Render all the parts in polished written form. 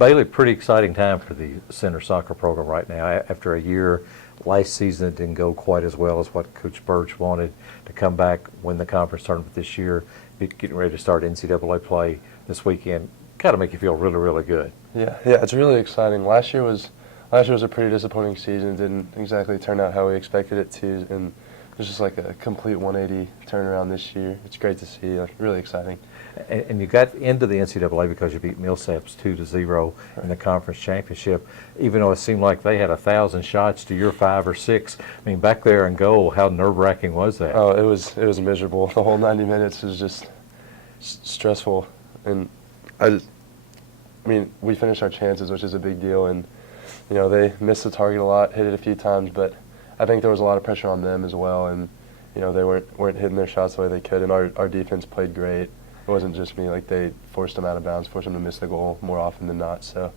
Bailey, pretty exciting time for the center soccer program right now. After a year, last season it didn't go quite as well as what Coach Birch wanted. To come back, win the conference tournament this year, getting ready to start NCAA play this weekend, kind of make you feel really, really good. Yeah, it's really exciting. Last year was a pretty disappointing season. It didn't exactly turn out how we expected it to, and it was just like a complete 180 turnaround this year. It's great to see, really exciting. And you got into the NCAA because you beat Millsaps 2-0 in the conference championship, even though it seemed like they had 1,000 shots to your 5 or 6. I mean, back there in goal, how nerve-wracking was that? Oh, it was miserable. The whole 90 minutes was just stressful, and I mean, we finished our chances, which is a big deal, and they missed the target a lot, hit it a few times, but I think there was a lot of pressure on them as well, and they weren't hitting their shots the way they could, and our defense played great. It wasn't just me, like they forced them out of bounds, forced them to miss the goal more often than not. So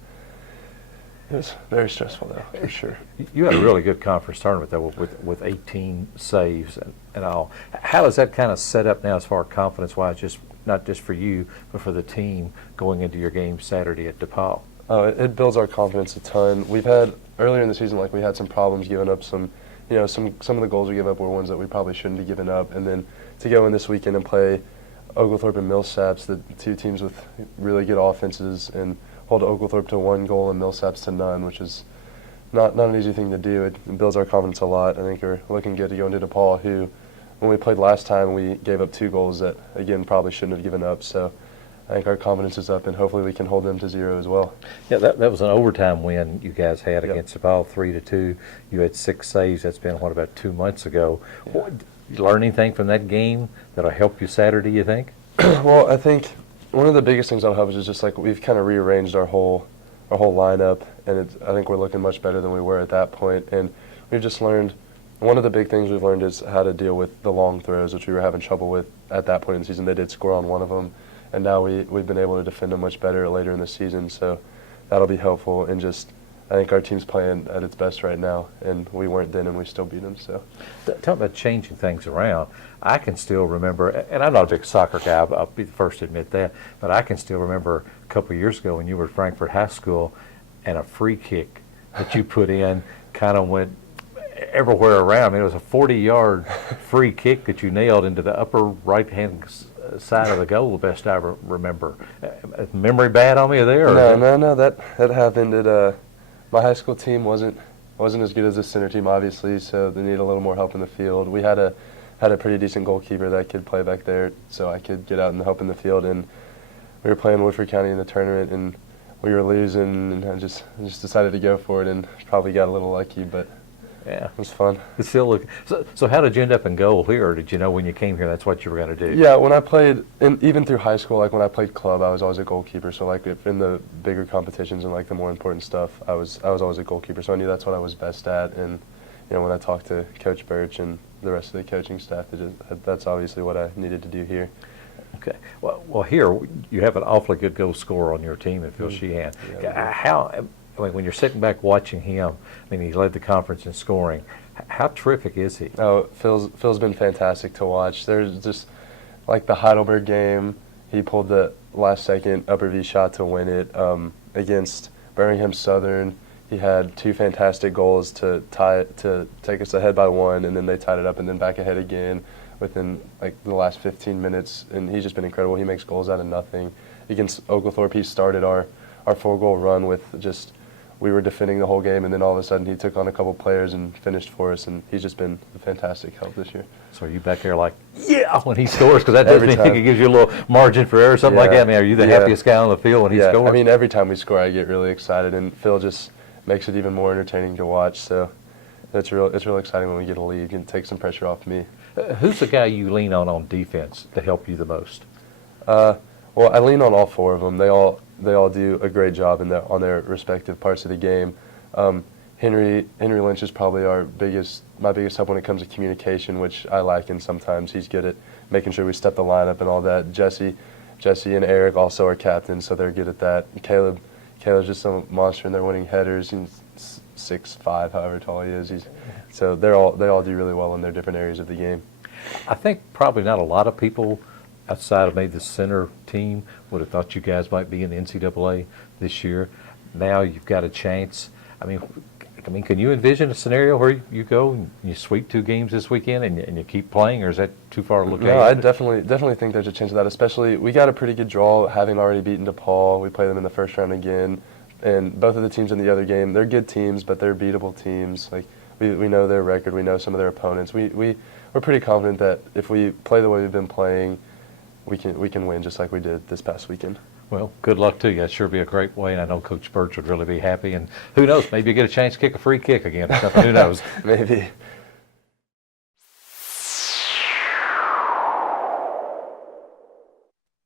it was very stressful, though, for sure. You had a really good conference tournament, though, with 18 saves and all. How is that kind of set up now as far as confidence-wise, just not just for you, but for the team going into your game Saturday at DePaul? Oh, it builds our confidence a ton. We've had, earlier in the season, we had some problems giving up some of the goals we give up were ones that we probably shouldn't be giving up. And then to go in this weekend and play Oglethorpe and Millsaps, the two teams with really good offenses, and hold Oglethorpe to 1 goal and Millsaps to none, which is not an easy thing to do. It builds our confidence a lot. I think we're looking good to go into DePaul, who, when we played last time, we gave up 2 goals that, again, probably shouldn't have given up. So I think our confidence is up, and hopefully we can hold them to 0 as well. Yeah, that was an overtime win you guys had against DePaul, 3-2. You had 6 saves. That's been, about 2 months ago. Yeah. You learn anything from that game that'll help you Saturday, you think? Well, I think one of the biggest things that'll help is just we've kind of rearranged our whole lineup, and I think we're looking much better than we were at that point. And we've just learned, one of the big things we've learned is how to deal with the long throws, which we were having trouble with at that point in the season. They did score on one of them, and now we've been able to defend them much better later in the season. So that'll be helpful, and just I think our team's playing at its best right now, and we weren't then, and we still beat them. So, talk about changing things around. I can still remember, and I'm not a big soccer guy, I'll be the first to admit that, but I can still remember a couple of years ago when you were at Frankfort High School, and a free kick that you put in kind of went everywhere around. I mean, it was a 40-yard free kick that you nailed into the upper right-hand side of the goal, the best I ever remember. Memory bad on me there? No, that happened at my high school team wasn't as good as the center team, obviously, so they need a little more help in the field. We had a pretty decent goalkeeper that could play back there, so I could get out and help in the field. And we were playing Woodford County in the tournament, and we were losing, and I just decided to go for it, and probably got a little lucky, but yeah, it was fun. It's still so how did you end up in goal here? Or did you know when you came here that's what you were going to do? Yeah, when I played, even through high school, when I played club, I was always a goalkeeper. So if in the bigger competitions and the more important stuff, I was always a goalkeeper. So I knew that's what I was best at. And when I talked to Coach Birch and the rest of the coaching staff, that's obviously what I needed to do here. Okay. Well, here you have an awfully good goal scorer on your team, and Phil Sheehan. Yeah, when you're sitting back watching him, he led the conference in scoring. How terrific is he? Oh, Phil's been fantastic to watch. There's just the Heidelberg game, he pulled the last-second upper V shot to win it. Against Birmingham Southern, he had 2 fantastic goals to take us ahead by 1, and then they tied it up and then back ahead again within the last 15 minutes. And he's just been incredible. He makes goals out of nothing. Against Oglethorpe, he started our 4-goal run with we were defending the whole game, and then all of a sudden he took on a couple players and finished for us, and he's just been a fantastic help this year. So are you back there yeah, when he scores? Because that doesn't think it gives you a little margin for error or something like that. Are you the happiest guy on the field when he scores? Every time we score I get really excited, and Phil just makes it even more entertaining to watch. So it's real exciting when we get a lead and take some pressure off me. Who's the guy you lean on defense to help you the most? Well, I lean on all 4 of them. They all do a great job on their respective parts of the game. Henry Lynch is probably my biggest help when it comes to communication, which I like, and sometimes he's good at making sure we step the lineup and all that. Jesse and Eric also are captains, so they're good at that. Caleb's just a monster, and they're winning headers. He's 6'5", however tall he is. So they all do really well in their different areas of the game. I think probably not a lot of people outside of maybe the center team would have thought you guys might be in the NCAA this year. now you've got a chance. I mean, can you envision a scenario where you go and you sweep 2 games this weekend and you keep playing, or is that too far to look at? No, I definitely think there's a chance of that. Especially, we got a pretty good draw, having already beaten DePaul. We play them in the first round again, and both of the teams in the other game, they're good teams, but they're beatable teams. Like we know their record, we know some of their opponents. We're pretty confident that if we play the way we've been playing, we can win just like we did this past weekend. Well, good luck to you. That'd sure be a great way, and I know Coach Birch would really be happy. And who knows, maybe you get a chance to kick a free kick again or something. Who knows? Maybe.